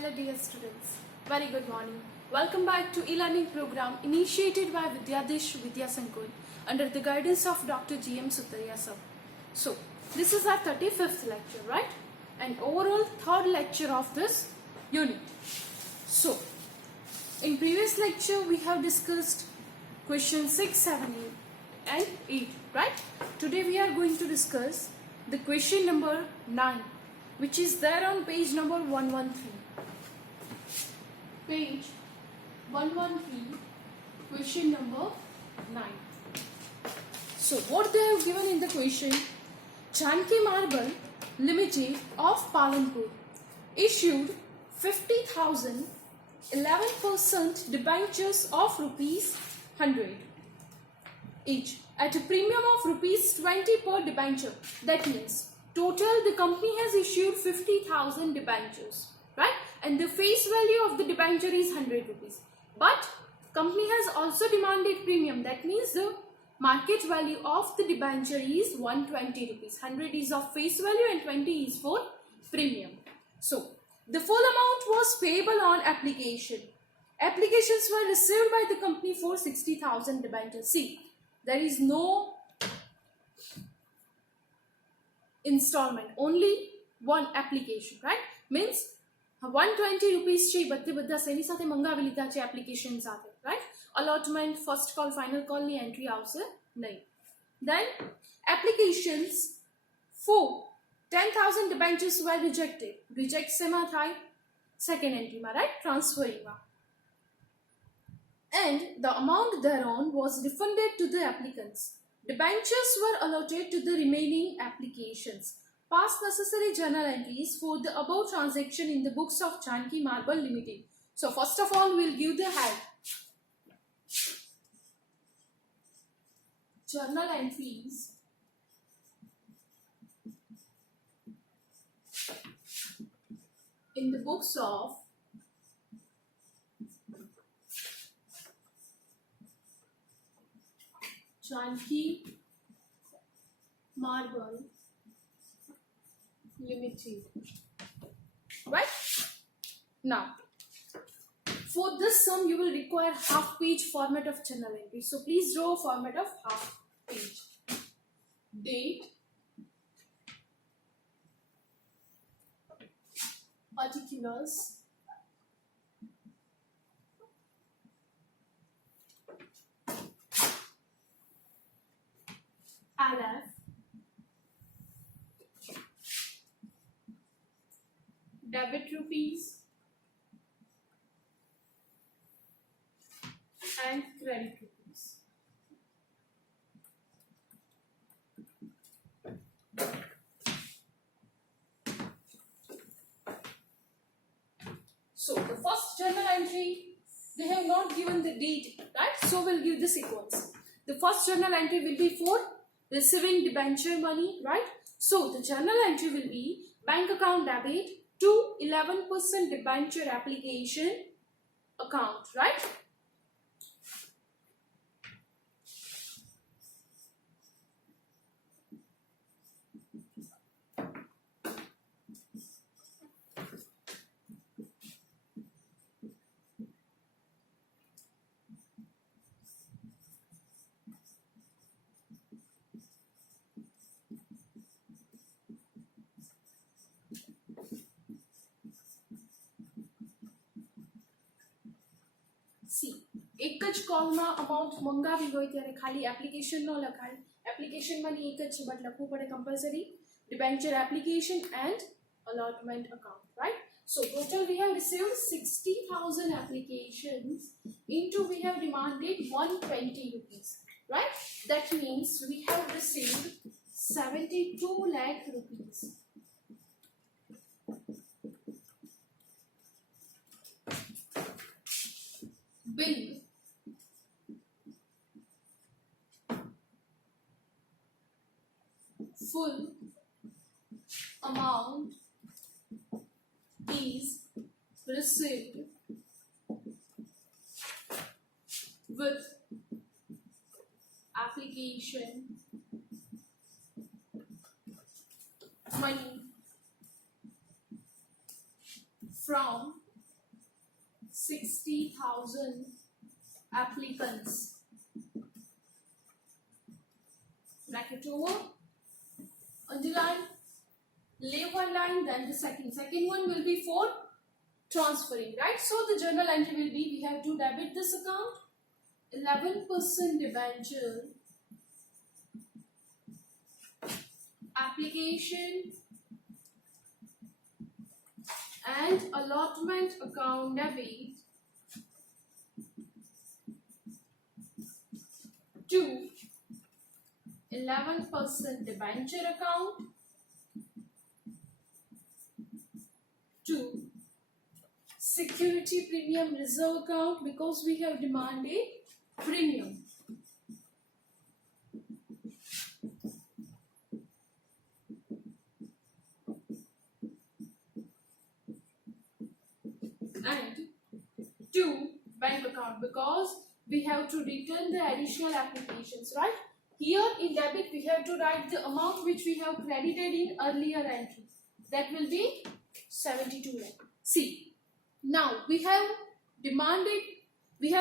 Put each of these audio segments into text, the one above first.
Hello dear students, very good morning. Welcome back to e-learning program initiated by Vidyadesh Vidya Sankul under the guidance of Dr. G.M. Sutariya sir. So, this is our 35th lecture, right? And overall third lecture of this unit. So, in previous lecture we have discussed question 6, 7, and 8, right? Today we are going to discuss the question number 9, which is there on page number 113. Page 113, question number 9. So what they have given in the question, Janki Marble Limited of Palanpur issued 50,000 11% debentures of rupees 100 each at a premium of rupees 20 per debenture. That means total the company has issued 50,000 debentures, right? And the face value of the debenture is 100 rupees. But company has also demanded premium. That means the market value of the debenture is 120 rupees. 100 is of face value and 20 is for premium. So the full amount was payable on application. Applications were received by the company for 60,000 debentures. See, there is no installment, only one application, right? Means 120 rupees છે બધે બધા સેની સાથે મંગાવી લીધા છે application સાથે, right? Allotment, first call, final call ની entry આવશે નહીં. Then applications for 10,000 debentures were rejected. Reject શેમાં થાય? Second entry માં, right? Transferring માં. And the amount thereon was refunded to the applicants. Debentures were allotted to the remaining applications. Pass necessary journal entries for the above transaction in the books of Janki Marble Limited. So first of all, we'll give the head. Journal entries in the books of Janki Marble Limited. Right? Now, for this sum, you will require half-page format of journal entry. So please draw a format of half-page. Date, particulars, LF, debit rupees and credit rupees. So the first journal entry, they have not given the date, right? So we'll give the sequence. The first journal entry will be for receiving debenture money, right? So the journal entry will be bank account debit to 11% debenture application account, right? See, એક જ કોલમાં amount મંગાવી હોય ત્યારે ખાલી application નો લખાય. Application માંની એક જ છે બટ લખવું પડે compulsory debenture application and allotment account, right? So total we have received 60,000 applications into we have demanded 120 rupees, right? That means we have received 72 lakh rupees. Bill full amount is received with application money from 60,000 applicants. Bracket over, underline, leave one line, then the second one will be for transferring, right? So the journal entry will be, we have to debit this account, 11% debenture, application and allotment account debit to 11% debenture account to security premium reserve account, because we have demanded premium. And to bank account, because we have to return the additional applications, right? Here in debit we have to write the amount which we have credited in earlier entry. That will be 72 lakh. See, now we have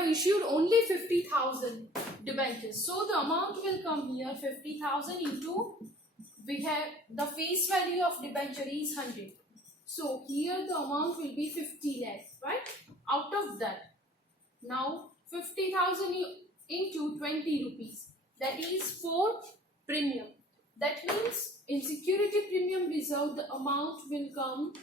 issued only 50,000 debentures. So the amount will come here 50,000 into, we have the face value of debenture is 100. So here the amount will be 50 lakh, right? Out of that, now 50,000 into 20 rupees. That is for premium. That means in security premium reserve the amount will come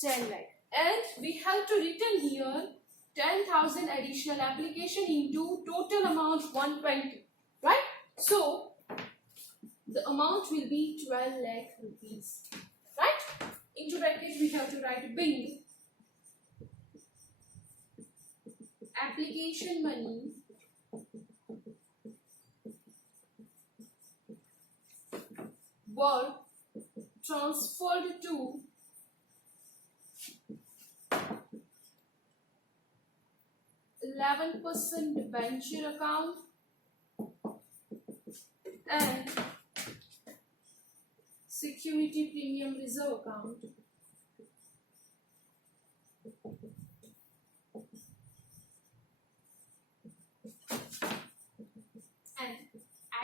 10 lakh. And we have to return here 10,000 additional application into total amount 120. Right? So the amount will be 12 lakh rupees. Right? Into bracket we have to write bill. Application money were transferred to %11 debenture account and security premium reserve account. And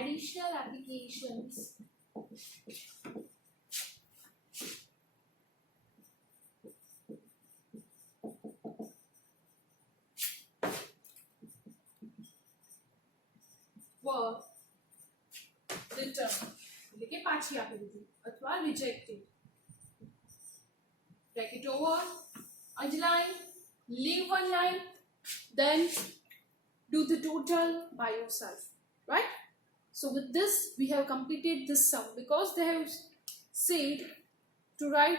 additional applications were returned. लेके पाछी आपी दीदी अथवा rejected. Bracket over, underline, leave one line, then do the total by yourself. Right? So with this we have completed this sum, because they have said to write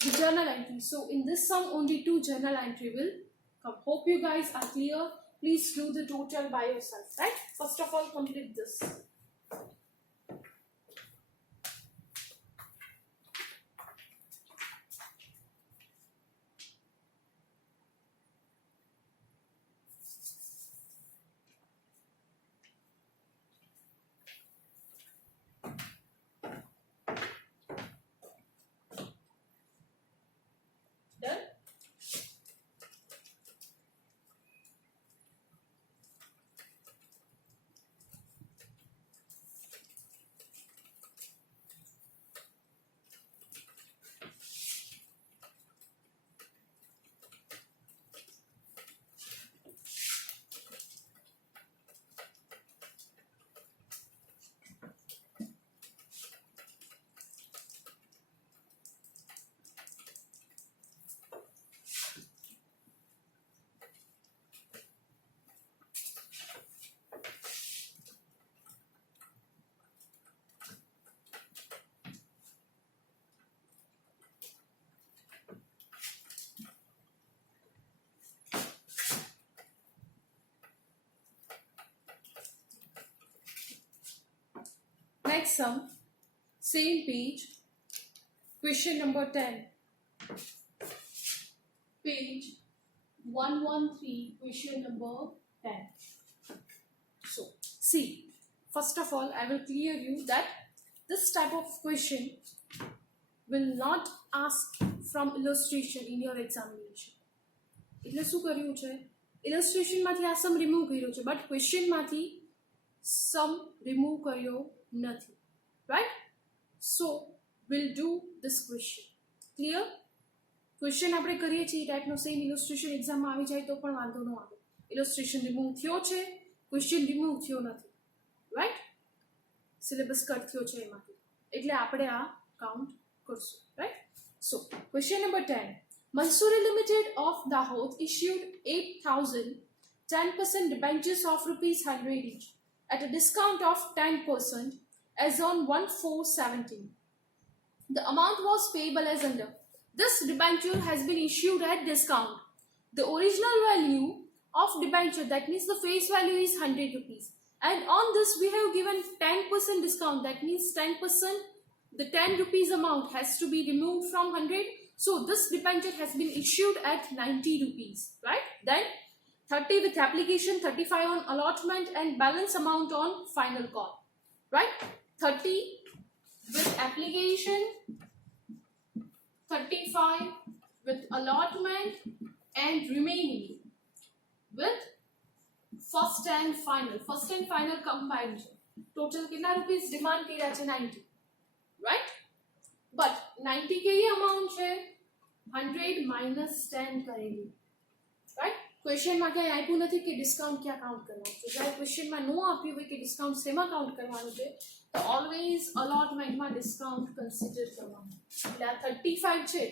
the journal entry. So in this sum only 2 journal entry will come. Hope you guys are clear. Please do the total by yourself. Right? First of all, complete this. Done? Next sum, same page, question number 10. Page 113, question number 10. So, see, first of all, I will clear you that this type of question will not ask from illustration in your examination. એટલે શું કર્યું છે, ઇલસ્ટ્રેશનમાંથી આ સમ remove કર્યો છે, but ક્વેશ્ચનમાંથી sum remove કર્યો નથી, right? So will do this question. Clear? Question આપણે કરીએ છીએ એ ટાઈપનો સેમ ઇલસ્ટ્રેશન એક્ઝામમાં આવી જાય તો પણ વાંધો ન આવે. ઇલસ્ટ્રેશન રિમૂવ થયો છે, ક્વેશ્ચન રિમૂવ થયો નથી, રાઈટ? સિલેબસ કટ થયો છે એમાંથી, એટલે આપણે આ કાઉન્ટ કરશું, right? So question number 10. Mansoori Limited of Dahod issued 8,000 10% debentures of rupees 100 each at a discount of 10% as on 1/4/17. The amount was payable as under. This debenture has been issued at discount. The original value of debenture, that means the face value, is 100 rupees. And on this we have given 10% discount, that means 10%, the 10 rupees amount has to be removed from 100. So this debenture has been issued at 90 rupees, right? Then 30 with application, 35 on allotment, and balance amount on final call, right? 30 with application, 35 with allotment, and remaining with first and final. First and final combined. Total कितना rupees demand किया है? 90, right? But 90 के ये amount है 100 minus 10 करेंगे, right? Question में क्या आप्યું નથી કે ડિસ્કાઉન્ટ ક્યાં કાઉન્ટ કરવાનું છે. જ્યારે ક્વેશ્ચનમાં નો આપ્યું હોય કે ડિસ્કાઉન્ટ શેમાં કાઉન્ટ કરવાનું છે, તો ઓલવેઝ અલોટમેન્ટમાં ડિસ્કાઉન્ટ કન્સિડર કરવાનું. એટલે આ 35 છે,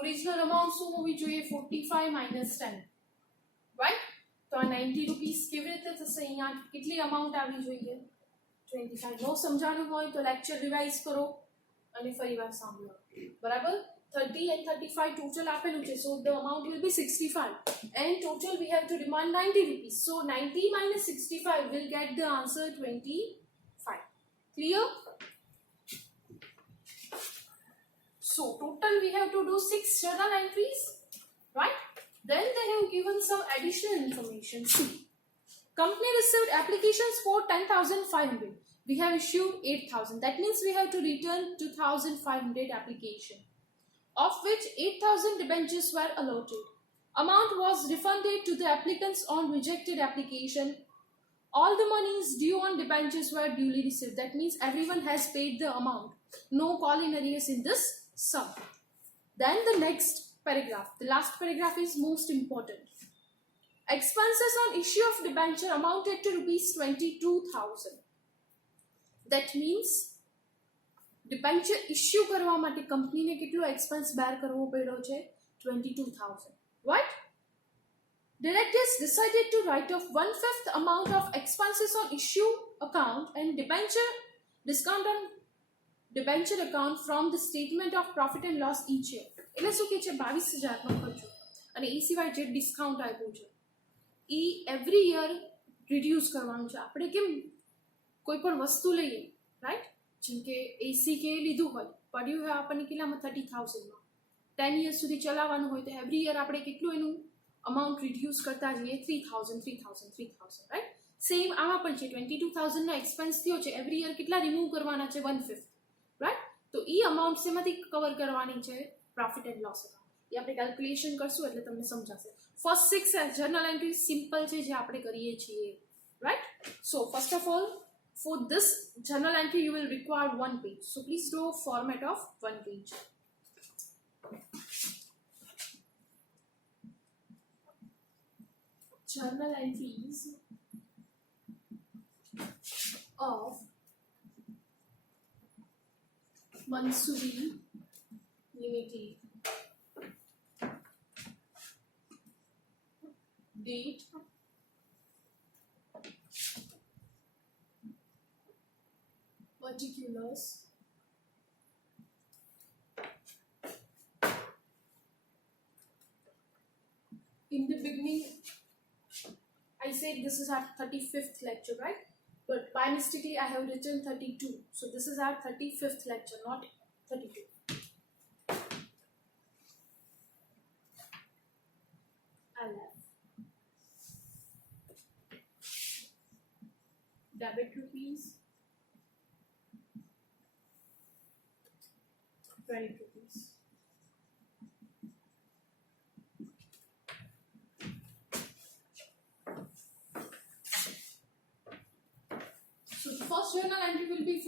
ઓરિજિનલ અમાઉન્ટ શું હોવી જોઈએ? 45 minus 10, રાઈટ? તો આ 90 રૂપીસ કેવી રીતે થશે? અહીંયા કેટલી અમાઉન્ટ આવવી જોઈએ? 25. નો સમજાણું હોય તો લેક્ચર રિવાઇઝ કરો અને ફરીવાર સાંભળો, બરાબર? 30 and 35 total આપેલું છે, so the amount will be 65, and total we have to demand 90 rupees. So 90 minus 65 will get the answer 25. Clear? So total we have to do 6 journal entries, right? Then they have given some additional information. See, company received applications for 10,500. We have issued 8,000. That means we have to return 2,500 application, of which 8,000 debentures were allotted. Amount was refunded to the applicants on rejected application. All the monies due on debentures were duly received. That means everyone has paid the amount. No call in arrears in this sum. Then the next paragraph, the last paragraph, is most important. Expenses on issue of debenture amounted to rupees 22,000. That means debenture issue કરવા માટે કંપનીને કેટલો expense બેર કરવો પડ્યો છે? 22,000, right? Directors decided to write off 1/5 amount of expenses on issue account and debenture discount on debenture account from the statement of profit and loss each year. એટલે શું કે છે? 22,000નો ખર્ચો, અને એ સિવાય જે ડિસ્કાઉન્ટ આપ્યું છે એ એવરી યર રિડ્યુસ કરવાનું છે. આપણે કેમ કોઈ પણ વસ્તુ લઈએ, રાઈટ? જેમ કે એસી કે લીધું હોય, પડ્યું હોય આપણને કેટલામાં? 30,000માં. 10 years સુધી ચલાવવાનું હોય તો એવરી યર આપણે કેટલું એનું અમાઉન્ટ રિડ્યુસ કરતા જઈએ? 3,000, 3,000, 3,000, રાઈટ? સેમ આમાં પણ છે. 22,000નો એક્સપેન્સ થયો છે, એવરી યર કેટલા રિમૂવ કરવાના છે? 1/5, રાઈટ? તો એ અમાઉન્ટ શેમાંથી કવર કરવાની છે? Profit and loss account. એ આપણે કેલ્ક્યુલેશન કરશું એટલે તમને સમજાશે. ફર્સ્ટ 6 જર્નલ એન્ટ્રી સિમ્પલ છે જે આપણે કરીએ છીએ, right? So first of all, for this journal entry you will require 1 page, so please do a format of 1 page. Journal entries of Mansoori Limited. Date, particulars, in the beginning I said this is our 35th lecture, right? But by mistakenly I have written 32, so this is our 35th lecture, not 32. LF, debit rupees 20 rupees.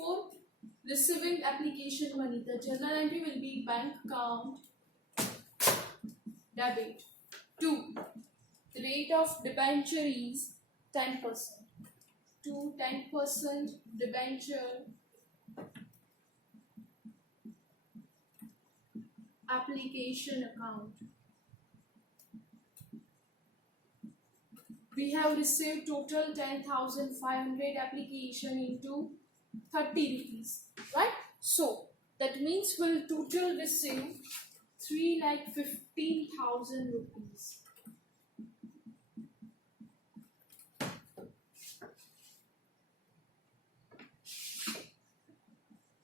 for receiving application money, the journal entry will be bank account debit. 2. The rate of debenture is 10%. 2. 10% debenture application account. We have received total 10,500 application into 30 rupees, right? So that means we'll total receive 3,15,000 rupees.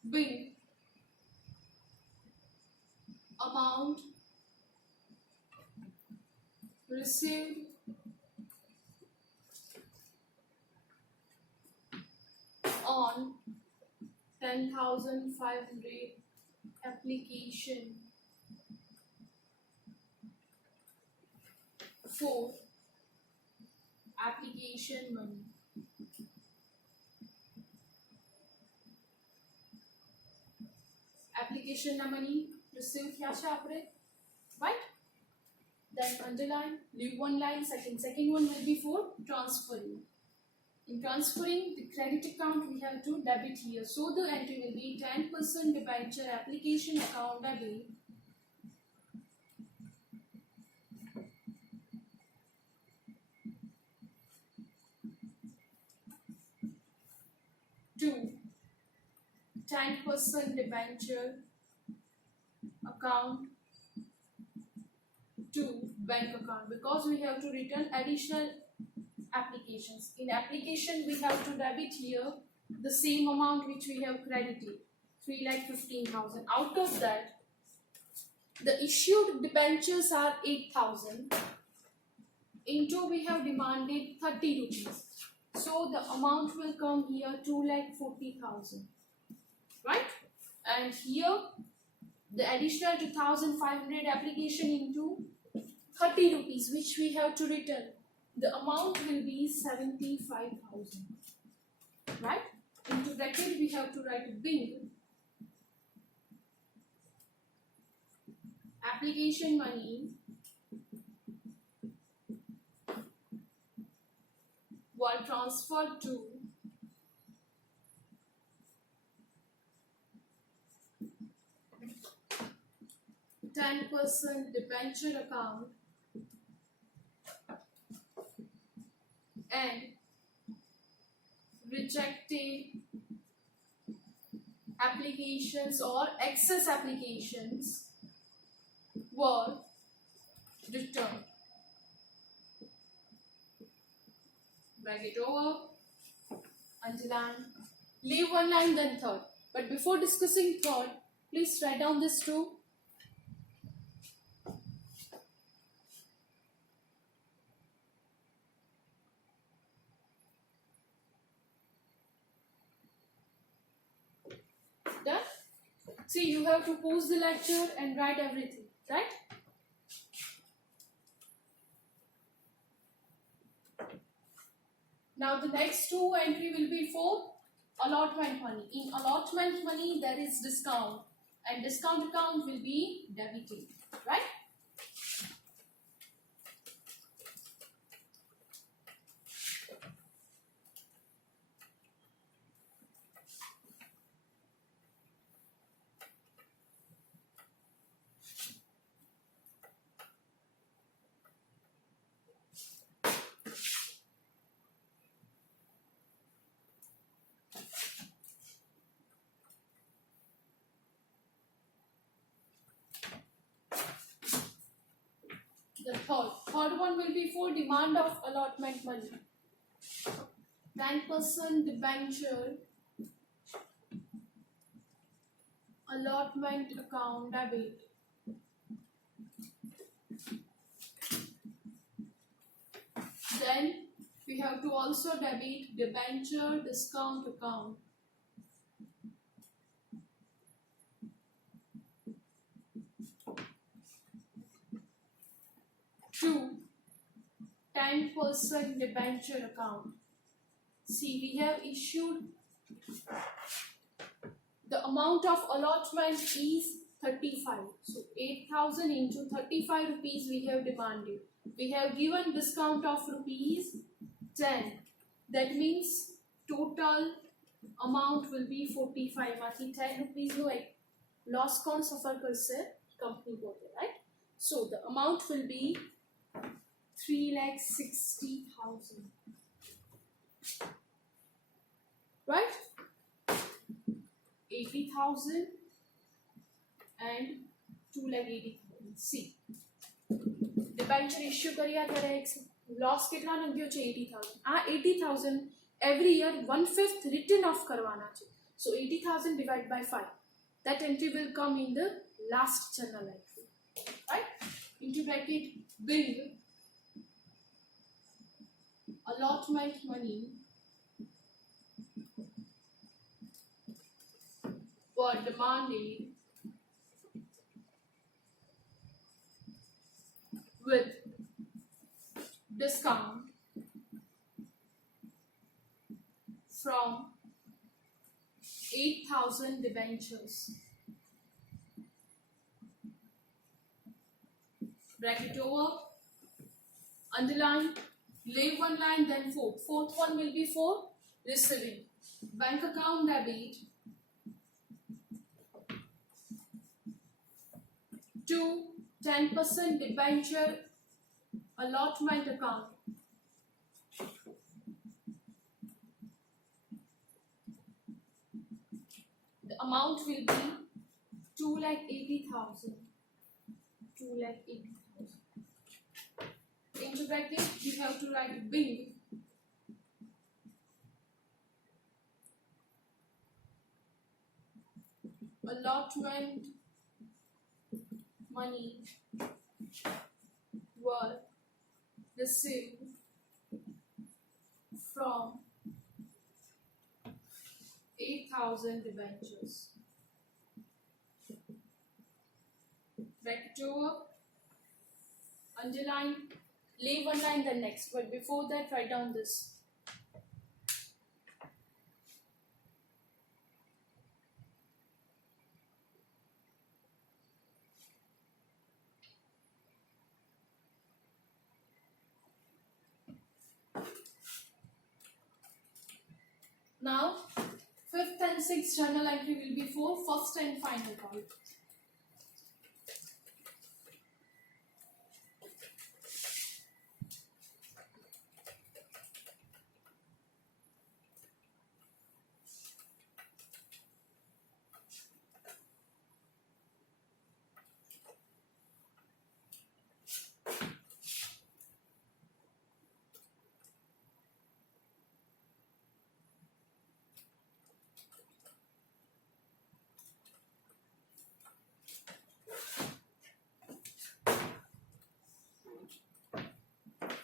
Bill amount received on 10,500 application for application money. Application na money received kya cha apre, right? Then underline, leave one line. Second one will be for transferring. In transferring the credit account, we have to debit here. So the entry will be 10% debenture application account debit. Two, 10% debenture account to bank account, because we have to return additional applications. In application, we have to debit here the same amount which we have credited, 3,15,000. Out of that, the issued debentures are 8,000. Into we have demanded 30 rupees. So the amount will come here 2,40,000, right? And here the additional 2,500 application into 30 rupees which we have to return. The amount will be 75,000, right? Into bracket we have to write bill application money were transferred to (10% debenture account and rejected applications or excess applications were returned). Bracket over, underline, leave one line then third. But before discussing third, please write down this too. Done? See, you have to pause the lecture and write everything, right? Now the next two entry will be for allotment money. In allotment money there is discount, and discount account will be debited, right? The third one will be for demand of allotment money. 10% debenture allotment account debit. Then we have to also debit debenture discount account. Two, 10% debenture account. See, we have issued amount of allotment is 35. So 8,000 into 35 rupees we have demanded. We have given discount of rupees 10. That means total amount will be 45. माथी 10 rupees no एक loss कौन suffer कर से company को होते, right? So the amount will be 3,60,000. Right? 80,000 and 2,80,000. See. Debenture issue करिया ત્યારે loss કેટલા નંગ્યો છે 80,000. આ 80,000 every year 1/5 written off કરવાના છે. So 80,000 divided by 5. That entry will come in the last journal entry. Right? Into bracket bill allotment money were demanded with discount from 8,000 debentures. Bracket over, underline, leave one line, then fourth one will be for receiving. Bank account debit to 10% debenture allotment account. The amount will be 2,80,000. 2,80,000. Into bracket, you have to write bill allotment money were received from 8,000 debentures. Bracket over, underline, leave one line then next, but before that write down this. Now, 5th and 6th journal entry will be for first and final call.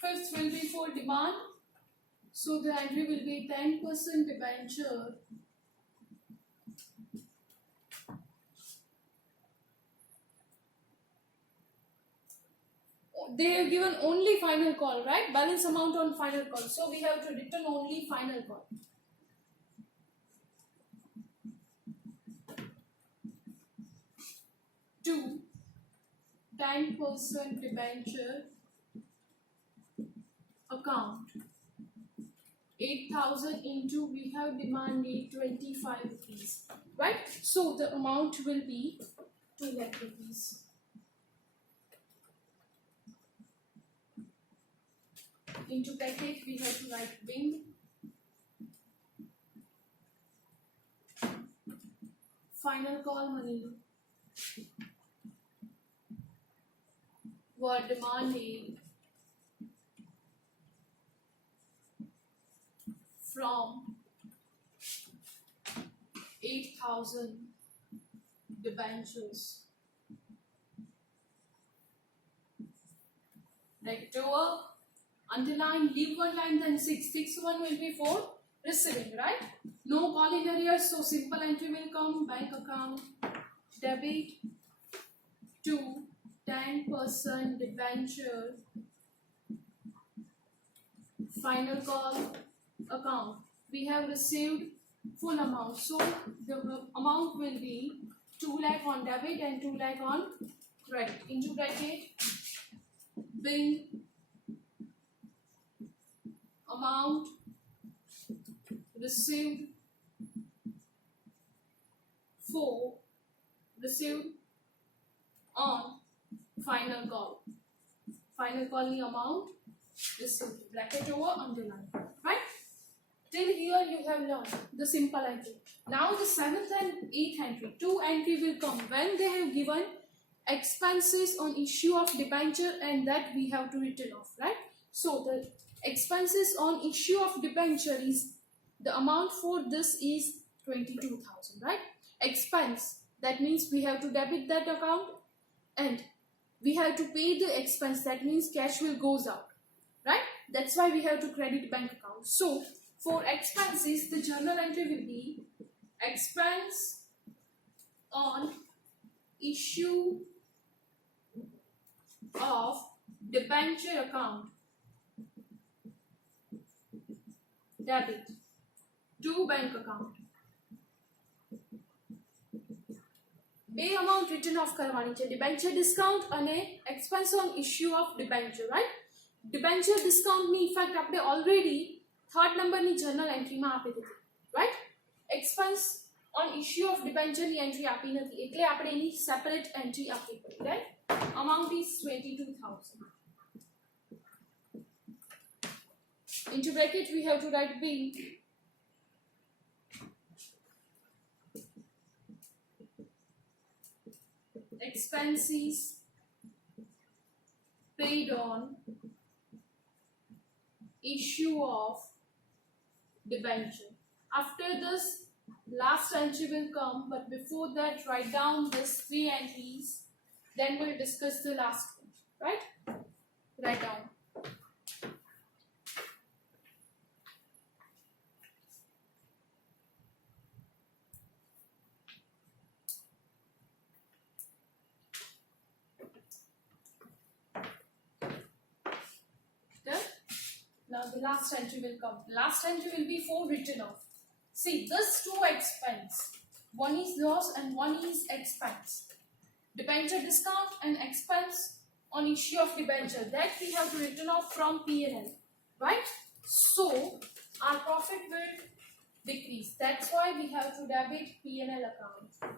Fifth will be for demand. So the entry will be 10% debenture they have given only final call, right? Balance amount on final call. So we have to return only final call. Two, 10% debenture account. 8,000 into we have demanded 25 rupees, right? So the amount will be 2 lakh rupees. Into bracket we have to write wing final call money were demanded from 8,000 debentures. Right over, underline, leave one line, then sixth one will be for receiving, right? No call in arrears, so simple entry will come. Bank account debit to 10% debenture final call account. We have received full amount, so the amount will be 2 lakh on debit and 2 lakh on credit. Into bracket, bill amount received on final call. Final call the amount received. Bracket over, underline. Right? Till here you have learned the simple entry. Now the 7th and 8th entry. 2 entry will come when they have given expenses on issue of debenture, and that we have to written off. Right? So the expenses on issue of debenture is, the amount for this is 22,000. Right? Expense, that means we have to debit that account and we have to pay the expense, that means cash will goes out. Right? That's why we have to credit bank account. So for expenses, the journal entry will be expense on issue of debenture account, debit to bank account. બે amount written off કરવાની છે, debenture discount અને expense on issue of debenture. Right? debenture discount ની effect આપણે already 3rd નંબરની journal એન્ટ્રીમાં આપી દીધી. Right? expense on issue of debenture ની એન્ટ્રી આપી નથી, એટલે આપણે એની સેપરેટ એન્ટ્રી આપવી પડી. Right? amount is 22,000. into bracket we have to write bill expenses paid on issue of debenture. After this, last entry will come, but before that, write down these 3 entries. Then we'll discuss the last one. Right? Write down. Now the last entry will come. Last entry will be for written off. See, this 2 expense. One is loss and one is expense. Debenture discount and expense on issue of debenture. That we have to written off from P&L. Right? So, our profit will decrease. That's why we have to debit P&L account.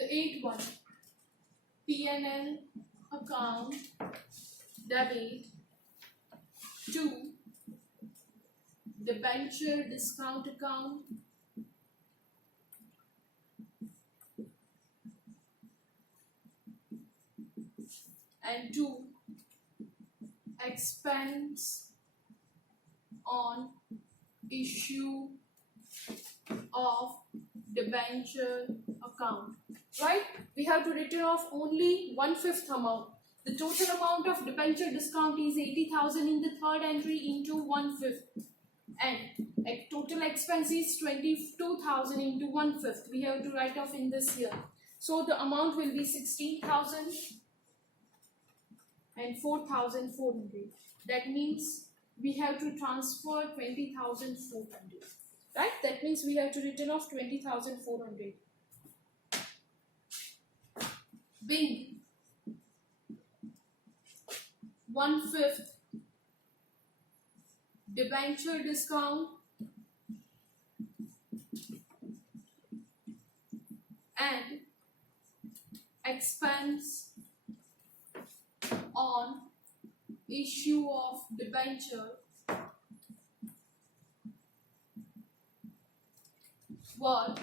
The 8th one, P&L account debit to debenture discount account and to expense on issue of debenture account. Right? We have to return off only 1/5 amount. The total amount of debenture discount is 80,000 in the 3rd entry into 1/5, and total expense is 22,000 into 1/5. We have to write off in this year. So the amount will be 16,000 and 4,400. That means we have to transfer 20,400. Right? That means we have to return off 20,400. Being 1/5 debenture discount and expense on issue of debenture were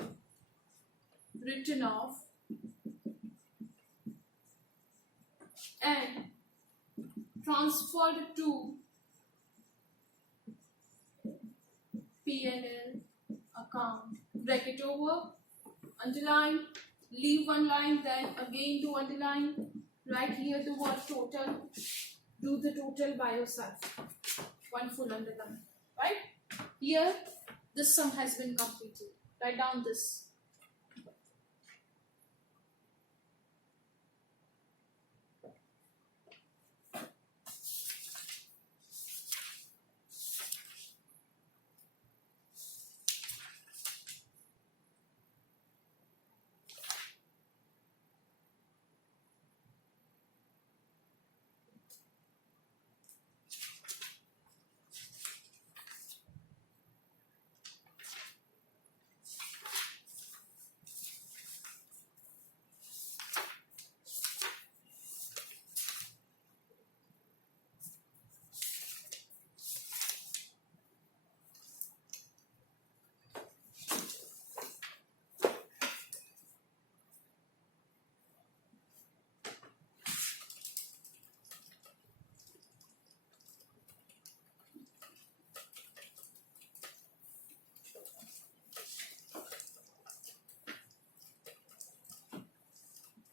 written off and transferred to P&L account. Bracket over, underline, leave one line, then again to underline. Write here the word total. Do the total by yourself. One full underline. Right? Here this sum has been completed. Write down this.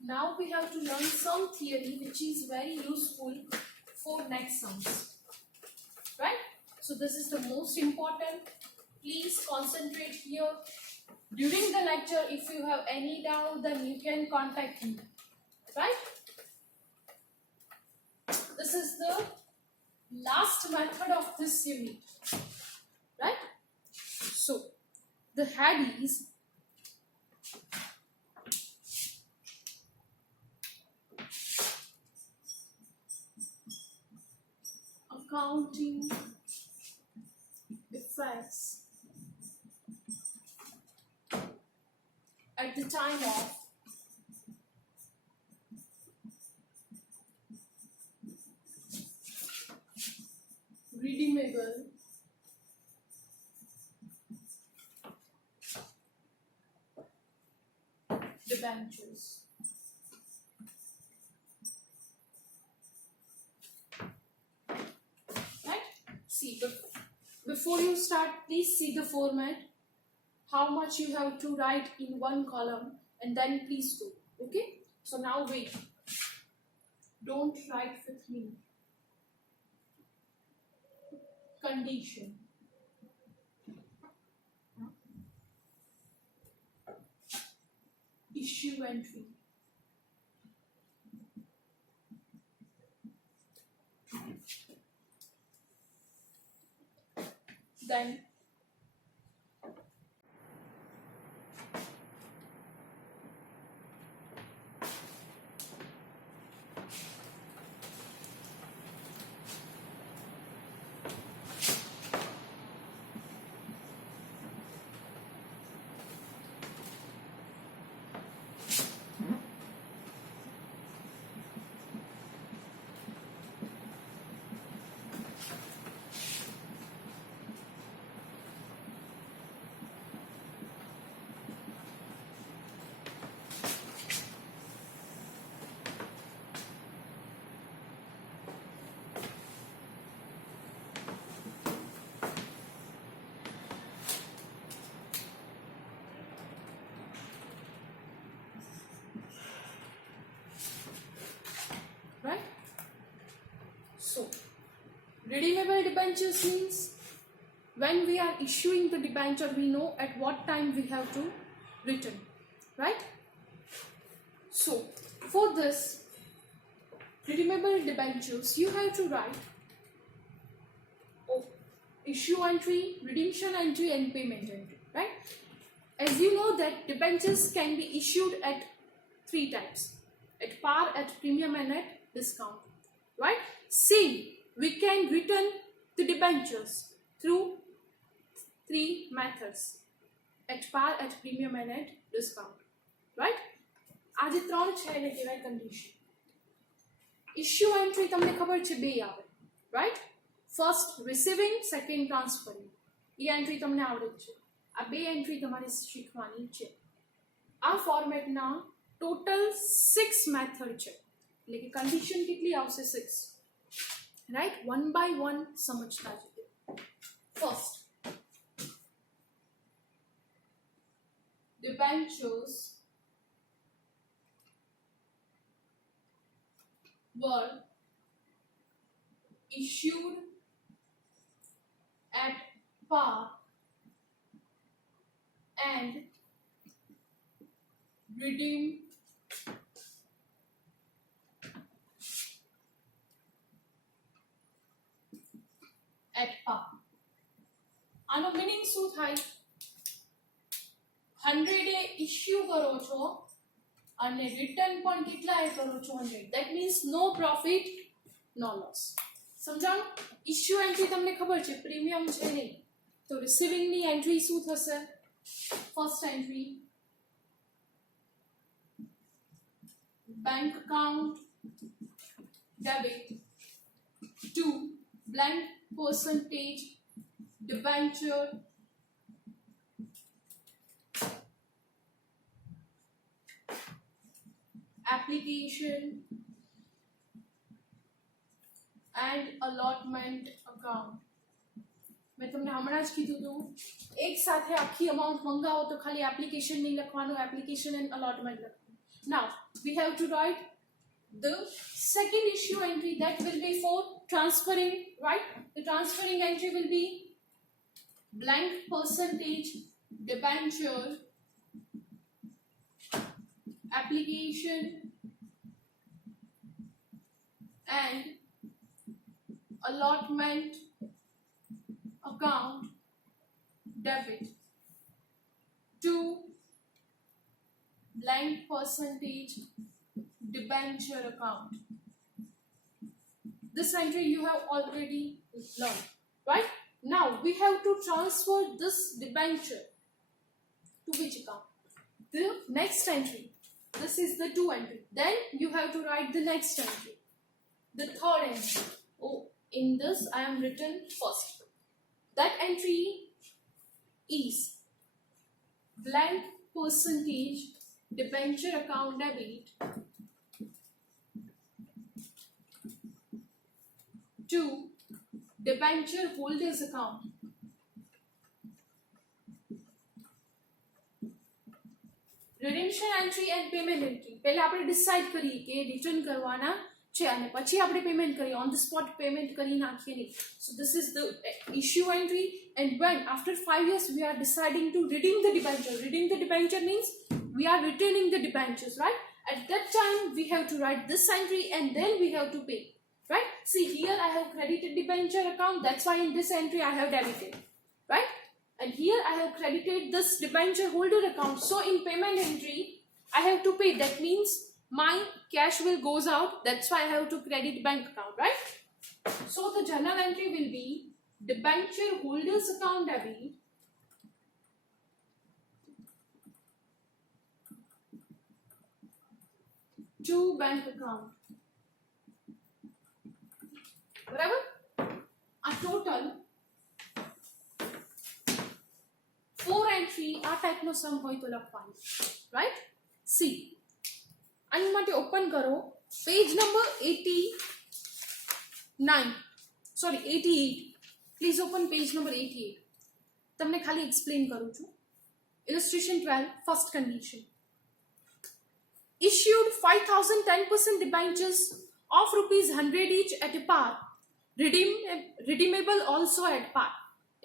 Now we have to learn some theory which is very useful for next sums. Right? So this is the most important. Please concentrate here. During the lecture, if you have any doubt, then you can contact me. Right? This is the last method of this unit. Right? So the head is accounting effects at the time of redeemable debentures. Right? See, before you start, please see the format. How much you have to write in one column, and then please do. Okay? So now wait. Don't write with me. Condition. Issue entry. Then right? So, redeemable debentures means when we are issuing the debenture, we know at what time we have to return, right? So, for this redeemable debentures, you have to write issue entry, redemption entry, and payment entry, right? As you know that debentures can be issued at 3 types: at par, at premium, and at discount, right? Same, we can return the debentures through 3 methods: at par, at premium, and at discount, right? આ જે 3 છે એને કહેવાય condition. Issue entry તમને ખબર છે 2 આવે, right? First receiving, second transferring. એ entry તમને આવડે છે. આ 2 એન્ટ્રી તમારે શીખવાની છે. આ ફોર્મેટના ટોટલ 6 મેથડ છે, એટલે કે કન્ડિશન કેટલી આવશે? 6, રાઈટ? 1 by 1 સમજતા જઈએ. First, debentures were issued at par and redeem at par. આનો મીનિંગ શું થાય? 100 એ ઇશ્યુ કરો છો અને રિટર્ન પણ કેટલા એ કરો છો? 100. That means no profit, no loss. સમજાણું? ઇશ્યુ એન્ટ્રી તમને ખબર છે, પ્રીમિયમ છે નહીં. તો રિસીવિંગ ની એન્ટ્રી શું થશે? First entry bank account debit to blank percentage debenture application and allotment account. મેં તમને હમણાં જ કીધું હતું, એક સાથે આખી અમાઉન્ટ મંગાવો તો ખાલી એપ્લિકેશન નહીં લખવાનું, એપ્લિકેશન એન્ડ અલોટમેન્ટ લખવાનું. Now we have to write the second issue entry, that will be for transferring, right? The transferring entry will be blank percentage debenture application and allotment account debit to blank percentage debenture account. This entry you have already learned, right? Now we have to transfer this debenture to which account? The next entry. This is the 2 entry. Then you have to write the next entry, the third entry. Oh, in this I am written first. That entry is blank percentage debenture account debit to debenture holders account. Redemption entry and payment entry. પહેલા આપણે decide કરીએ કે return કરવાના છે અને પછી આપણે payment કરીએ, ઓન ધ સ્પોટ પેમેન્ટ કરી નાખીએ નહીં. So this is the issue entry, and when after 5 years we are deciding to redeem the debenture. Redeem the debenture means we are returning the debentures, right? At that time we have to write this entry and then we have to pay, right? See, here I have credited debenture account, that's why in this entry I have debited, right? And here I have credited this debenture holder account, so in payment entry I have to pay. That means my cash will goes out, that's why I have to credit bank account, right? So the journal entry will be debenture holders account debit to bank account. બરાબર? આ total 4 entry આ ટાઈપનો સમ હોય તો લખવાનું, right? C આની માટે open કરો page number 89, sorry 88. Please open page number 88. તમને ખાલી એક્સપ્લેન કરું છું. ઇલસ્ટ્રેશન 12, first condition. Issued 5,000 10% debentures of rupees 100 each at a par, redeemable also at par.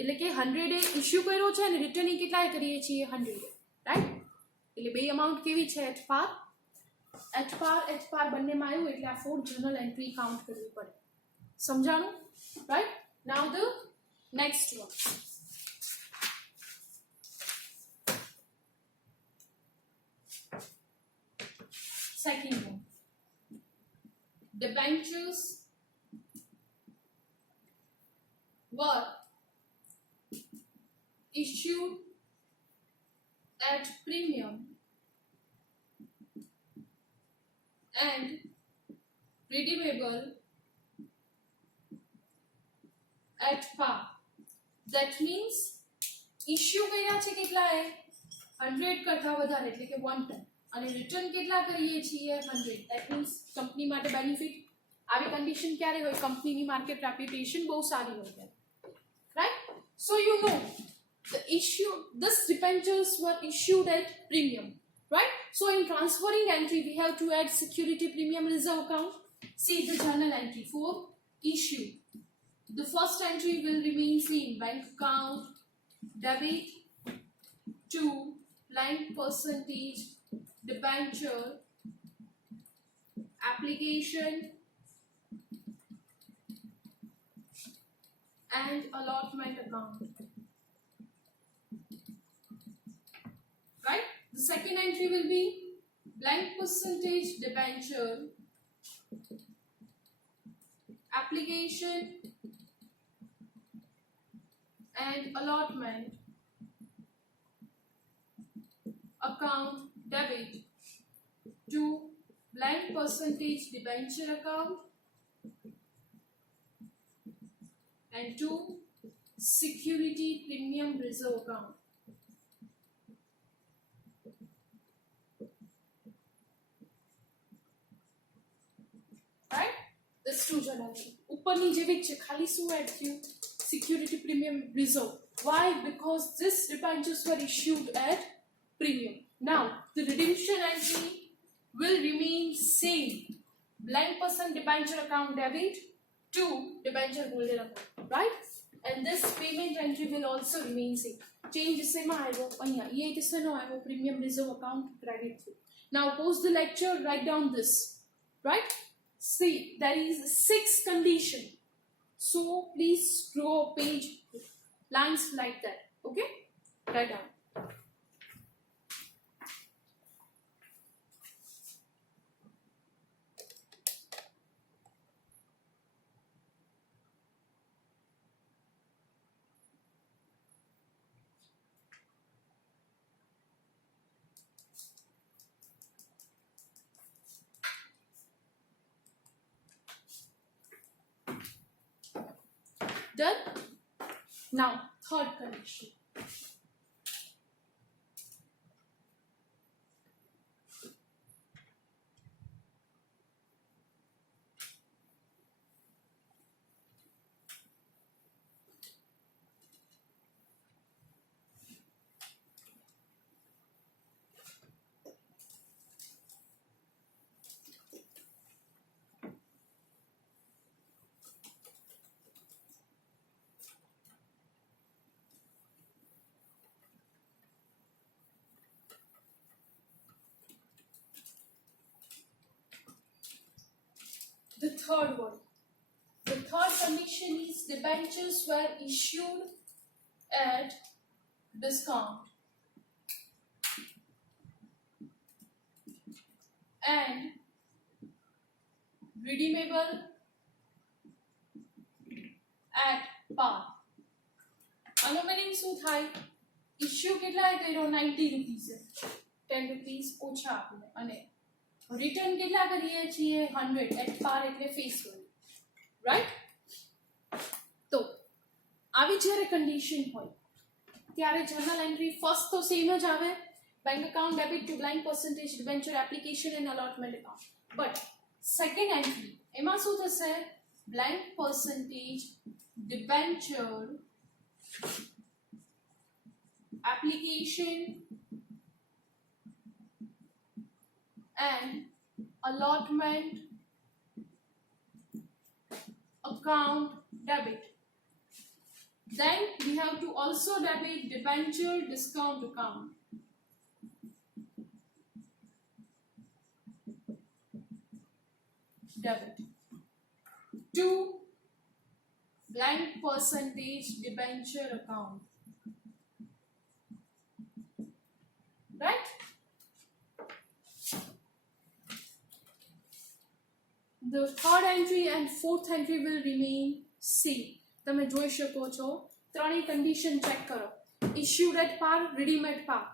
એટલે કે 100 એ ઇશ્યુ કર્યો છે અને રિટર્નિંગ કેટલા કરીએ છીએ? 100, રાઈટ? એટલે બે અમાઉન્ટ કેવી છે? એટ પાર. એટ પાર બંનેમાં આવ્યું એટલે આ 4 જર્નલ એન્ટ્રી કાઉન્ટ કરવી પડે. સમજાણું? Right? Now the next one. Second one, debentures were issued at premium and redeemable at par. That means issue કર્યા છે કેટલા એ? 100 કરતા વધારે એટલે કે 1 ton. અને રિટર્ન કેટલા કરીએ છીએ? 100. That means કંપની માટે બેનિફિટ. આવી કન્ડિશન ક્યારે હોય? કંપનીની માર્કેટ રેપ્યુટેશન બહુ સારી હોય ત્યારે, right? So you know the issue, this debentures were issued at premium, right? So in transferring entry we have to add security premium reserve account. See the journal entry for issue. The first entry will remain same, bank account debit 2 blank percentage debenture application and allotment account. Right? The second entry will be blank percentage debenture application and allotment account debit to blank percentage debenture account and to security premium reserve account. Right? This two જણાવી ઉપરની જેવી જ છે ખાલી શું add થયું security premium reserve. Why? Because this debentures were issued at premium. Now the redemption entry will remain same. Blank person debenture account debit to debenture holder account, right? And this payment entry will also remain same. Change same આયો અહીંયા એ કિસ્સાનો આયો premium reserve account credit through. Now post the lecture, write down this, right? See, there is 6 condition. So please draw a page lines like that. Okay? Write down. Done? Now, third condition. The third one. The third condition is debentures were issued at discount and redeemable at par. આનો meaning શું થાય? Issue કેટલા કર્યો 90 rupees 10 rupees ઓછા આપીને અને return કેટલા કરીએ છીએ 100 એટ પાર એટલે ફેસ વેલ્યુ, રાઈટ? તો આવી જ્યારે કન્ડિશન હોય ત્યારે જર્નલ એન્ટ્રી ફર્સ્ટ તો સેમ જ આવે, bank account debit to blank percentage debenture application and allotment account. But second entry એમાં શું થશે? Blank percentage debenture application and allotment account debit. Then we have to also debit debenture discount account. Debit to blank percentage debenture account. Right? The third entry and fourth entry will remain same. તમે જોઈ શકો છો ત્રણેય condition check કરો. Issued at par, redeem at par.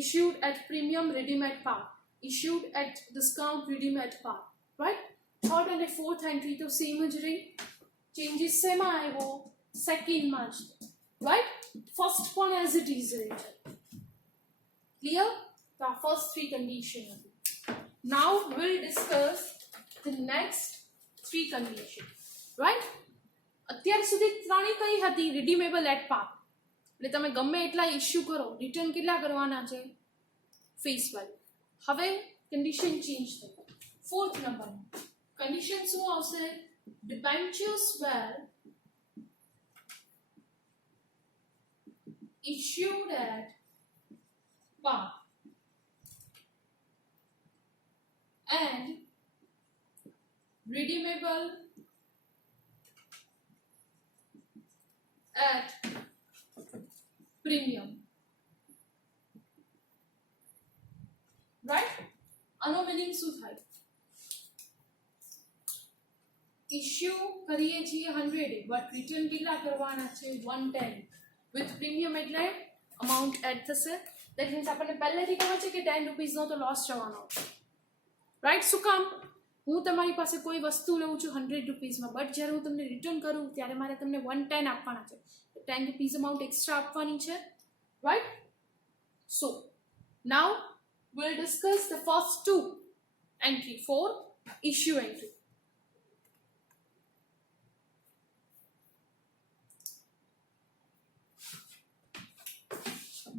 Issued at premium, redeem at par. Issued at discount, redeem at par. Right? Third and fourth entry તો same જ રહી. Changes શેમાં આવ્યો? Second માં જ. Right? First one as it is written. Clear? So our first three conditions. Now we'll discuss the next three conditions, right? અત્યાર સુધી ત્રણેય કઈ હતી? redeemable at par. એટલે તમે ગમે એટલા ઇશ્યુ કરો, રિટર્ન કેટલા કરવાના છે? Face value. હવે કન્ડિશન ચેન્જ થઈ. ફોર્થ નંબર કન્ડિશન શું આવશે? debentures were issued at payable at premium. Right? આનો meaning શું થાય? ઇશ્યુ કરીએ છીએ 100 બટ રિટર્ન કેટલા કરવાના છે? 110 વિથ પ્રીમિયમ એટલે અમાઉન્ટ એડ થશે. ધેટ મીન્સ આપણને પહેલેથી ખબર છે કે 10 રૂપીસનો તો લોસ જવાનો છે. રાઈટ? શું કામ? હું તમારી પાસે કોઈ વસ્તુ લઉં છું 100 રૂપીસમાં બટ જ્યારે હું તમને રિટર્ન કરું ત્યારે મારે તમને 110 આપવાના છે. 10 રૂપીસ અમાઉન્ટ એક્સ્ટ્રા આપવાની છે. Right? So now we'll discuss the first two entry for issue entry.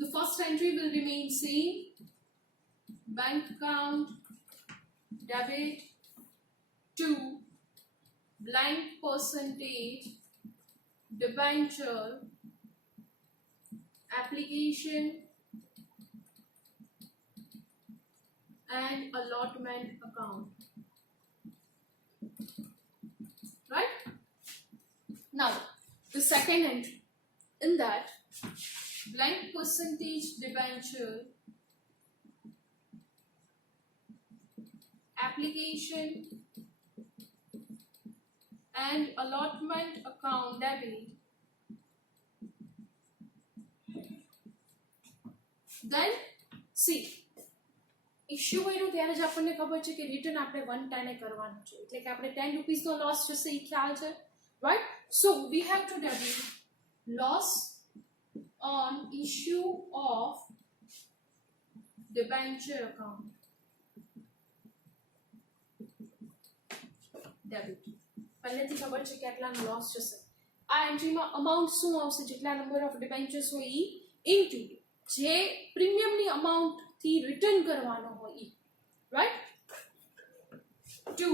The first entry will remain same. Bank account debit to blank percentage debenture application and allotment account. Right? Now, the second entry. In that, blank percentage debenture application and allotment account debit. Then, see. Issue કર્યું ત્યારે જ આપણને ખબર છે કે return આપણે 110 કરવાનું છે એટલે કે આપણે 10 રૂપીસનો લોસ જશે એ ખ્યાલ છે. Right? So we have to debit loss on issue of debenture account. Debit પહેલેથી ખબર છે કે આટલાનો લોસ જશે. આ એન્ટ્રીમાં અમાઉન્ટ શું આવશે? જેટલા નંબર ઓફ ડિબેન્ચર્સ હોય એ ઇન્ટુ જે પ્રીમિયમની અમાઉન્ટ થી રિટર્ન કરવાનો હોય. Right? To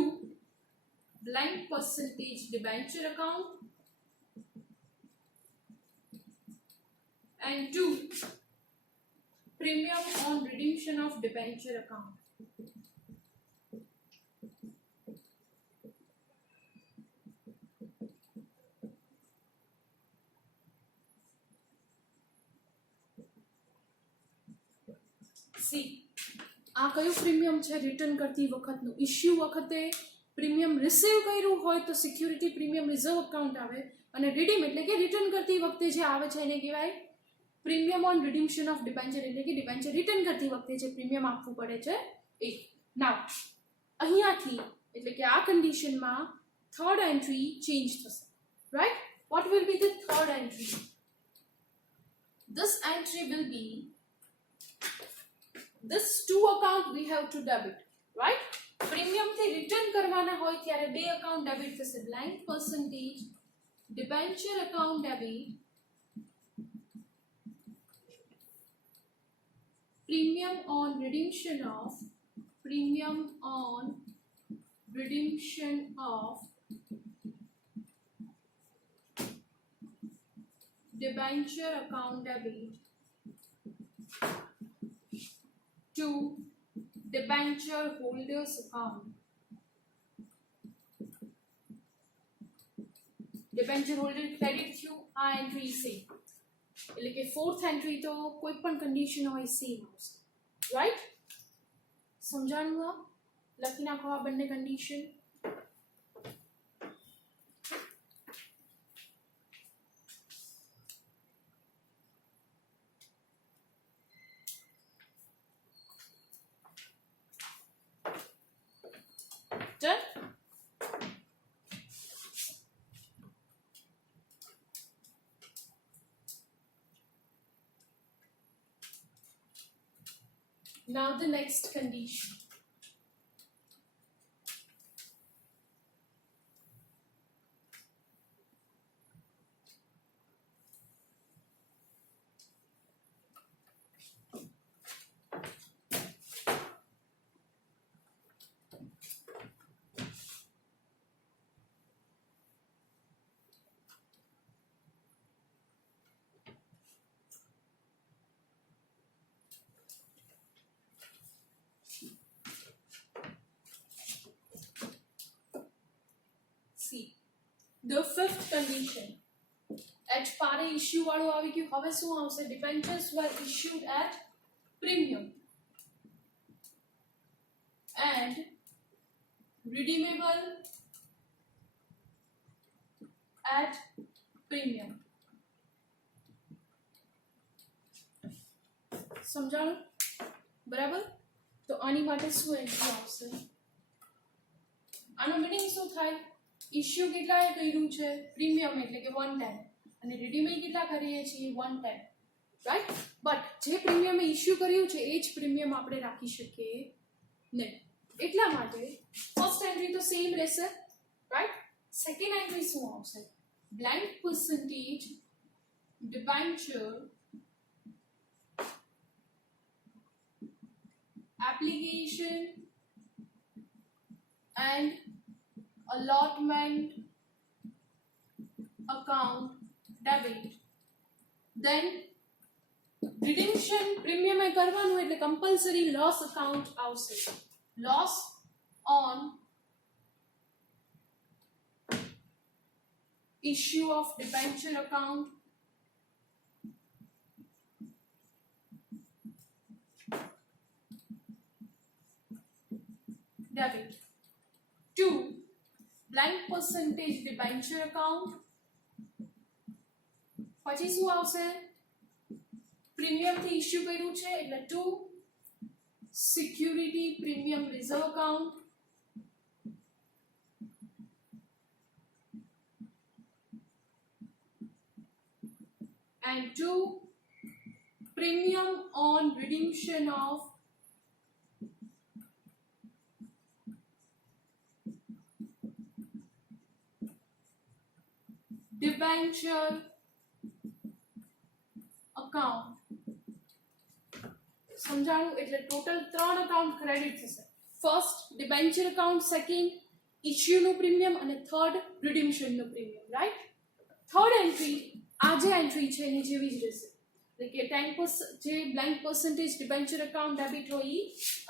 blank percentage debenture account and to premium on redemption of debenture account. See, આ કયું પ્રીમિયમ છે? રિટર્ન કરતી વખતનું. ઇશ્યુ વખતે પ્રીમિયમ રિસીવ કર્યું હોય તો સિક્યુરિટી પ્રીમિયમ રિઝર્વ અકાઉન્ટ આવે અને રિડીમ એટલે કે રિટર્ન કરતી વખતે જે આવે છે એને કહેવાય પ્રીમિયમ ઓન રિડીમ્પશન ઓફ ડિબેન્ચર એટલે કે ડિબેન્ચર રિટર્ન કરતી વખતે જે પ્રીમિયમ આપવું પડે છે એ. નાવ અહીંયાથી એટલે કે આ કન્ડિશનમાં થર્ડ એન્ટ્રી ચેન્જ થશે. Right? What will be the third entry? This entry will be this two account we have to debit. Right? Premium થી રિટર્ન કરવાના હોય ત્યારે બે અકાઉન્ટ ડેબિટ થશે. Blank percentage debenture account debit premium on redemption of debenture account debit to debenture holders account. debenture holder credit થયું. આ entry same એટલે કે ફોર્થ એન્ટ્રી તો કોઈ પણ કન્ડિશન હોય સેમ આવશે. રાઈટ? સમજાણું? આ લખી નાખો આ બંને condition. Done? Now the next condition. condition at par issue વાળું આવી ગયું. હવે શું આવશે? debentures were issued at premium and redeemable at premium. સમજાણું? બરાબર? તો આની માટે શું એન્ટ્રી આવશે? આનો મીનિંગ શું થાય? ઇશ્યુ કેટલાએ કર્યું છે? પ્રીમિયમ એટલે કે 110 અને રિડીમેડ કેટલા કરીએ છીએ? 110, રાઈટ? બટ જે પ્રીમિયમ ઇશ્યુ કર્યું છે એ જ પ્રીમિયમ આપણે રાખી શકીએ નહીં. એટલા માટે ફર્સ્ટ એન્ટ્રી તો સેમ રહેશે, રાઈટ? સેકન્ડ એન્ટ્રી શું આવશે? Blank percentage debenture application and allotment account debit. Then redemption premium એ કરવાનું એટલે compulsory loss account આવશે. Loss on issue of debenture account debit. 2. Blank percentage debenture account. પછી શું આવશે? પ્રીમિયમ થી ઇશ્યુ કર્યું છે એટલે 2. Security premium reserve account. And 2. Premium on redemption of debenture account. સમજાણું? એટલે ટોટલ 3 અકાઉન્ટ ક્રેડિટ થશે. First debenture account, second issue નું પ્રીમિયમ અને થર્ડ રિડીમ્શન નું પ્રીમિયમ, રાઈટ? થર્ડ એન્ટ્રી આ જે એન્ટ્રી છે એની જેવી જ રહેશે. એટલે કે 10% જે blank percentage debenture account debit હોય ઈ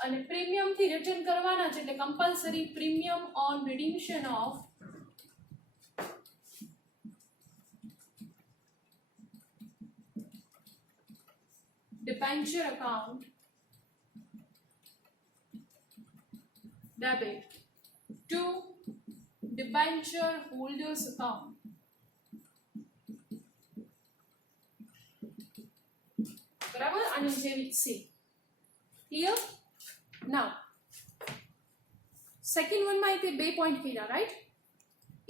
અને પ્રીમિયમ થી રિટર્ન કરવાના છે એટલે compulsory premium on redemption of debenture account debit to debenture holders account. બરાબર? આની જેવી જ છે. ક્લિયર? નાઉ સેકન્ડ વન માં તે બે પોઈન્ટ કર્યા, right?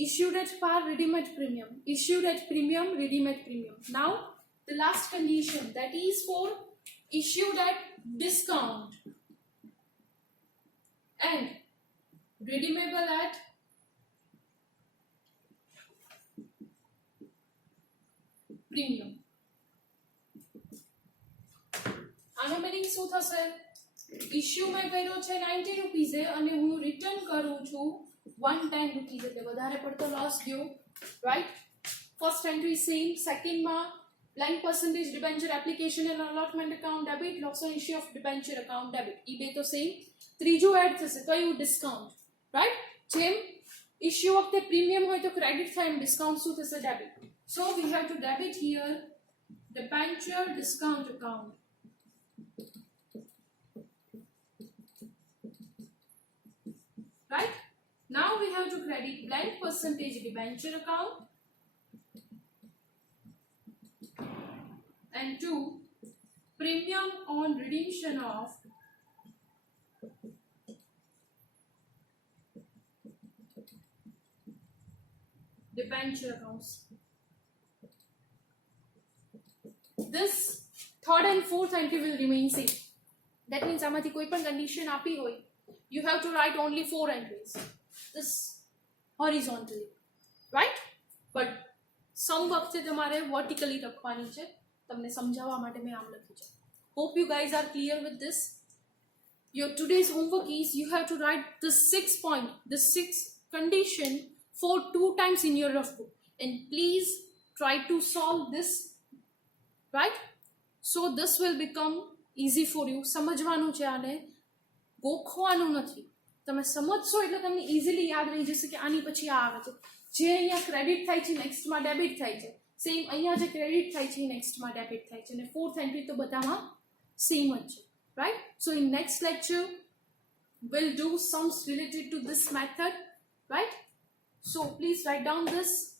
issued at par, redeem at premium. Issued at premium, redeem at premium. Now the last condition, that is for issued at discount and redeemable at premium. આનો meaning શું થશે? Issue મેં કર્યો છે 90 રૂપીઝે અને હું રિટર્ન કરું છું 110 રૂપીઝ, એટલે વધારે પડતો લોસ ગયો, right? First entry same, second માં blank percentage debenture application and allotment account debit, loss on issue of debenture account debit. ઈ બે તો સેમ. ત્રીજું એડ થશે કયું? Discount, right? જેમ ઇશ્યુ વખતે પ્રીમિયમ હોય તો ક્રેડિટ થાય એમ ડિસ્કાઉન્ટ શું થશે? Debit. So we have to debit here debenture discount account. Right? Now we have to credit blank percentage debenture account and 2. Premium on redemption of debenture accounts. This third and fourth entry will remain same. That means આમાંથી કોઈ પણ condition આપી હોય, you have to write only 4 entries. This horizontally, right? But some વખતે તમારે vertically લખવાની છે. તમને સમજાવવા માટે મેં આમ લખ્યું છે. Hope you guys are clear with this. Your today's homework is you have to write the 6 point, the 6 condition for 2 times in your rough book, and please try to solve this, right? So this will become easy for you. સમજવાનું છે આને, ગોખવાનું નથી. તમે સમજશો એટલે તમને easily યાદ રહી જશે કે આની પછી આ આવે છે. જે અહીંયા ક્રેડિટ થાય છે નેક્સ્ટમાં ડેબિટ થાય છે, સેમ અહીંયા જે ક્રેડિટ થાય છે નેક્સ્ટમાં ડેબિટ થાય છે, અને ફોર્થ એન્ટ્રી તો બધામાં સેમ જ છે, right. So in next lecture we'll do sums related to this method, right? So please write down this.